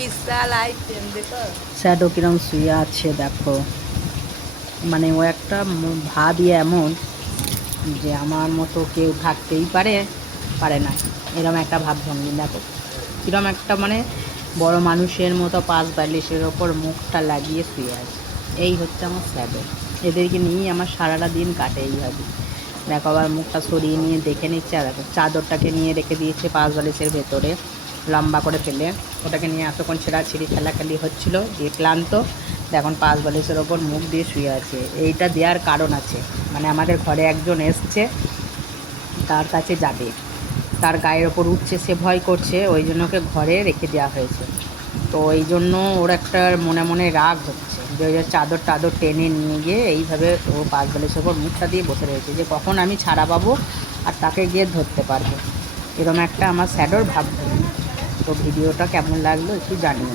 বিশাল item দেখো। Shadow কিরম শুয়ে আছে দেখো, মানে ও একটা ভাবই এমন যে আমার মতো কেউ থাকতেই পারে, পারে না, এরম একটা ভাবভঙ্গি দেখো কিরম একটা, মানে বড় মানুষের মতো পাশ বালিশের ওপর মুখটা লাগিয়ে শুয়ে আছে। এই হচ্ছে আমার শ্যাডো, এদেরকে নিয়েই আমার সারাটা দিন কাটে এইভাবে। দেখো আবার মুখটা সরিয়ে নিয়ে দেখে নিচ্ছে, আর দেখো চাদরটাকে নিয়ে রেখে দিয়েছে পাশ বালিশের ভেতরে লম্বা করে ফেলে, ওটাকে নিয়ে এতক্ষণ ছেঁড়াছিঁড়ি খেলাখেলি হচ্ছিল, দিয়ে ক্লান্ত এখন পাশ বালিশের ওপর মুখ দিয়ে শুয়ে আছে। এইটা দেওয়ার কারণ আছে, মানে আমাদের ঘরে একজন এসছে, তার কাছে যাবে, তার গায়ের ওপর উঠছে, সে ভয় করছে, ওই জন্য ওকে ঘরে রেখে দেওয়া হয়েছে। তো এই জন্য ওর একটা মনে মনে রাগ হচ্ছে যে ওই যে চাদর টাদর টেনে নিয়ে গিয়ে এইভাবে ও পাশ বালিশের ওপর মুখটা দিয়ে বসে রয়েছে যে কখন আমি ছাড়া পাবো আর তাকে গিয়ে ধরতে পারবো। এরকম একটা আমার শ্যাডোর ভাবনা। তো ভিডিওটা কেমন লাগলো একটু জানিও।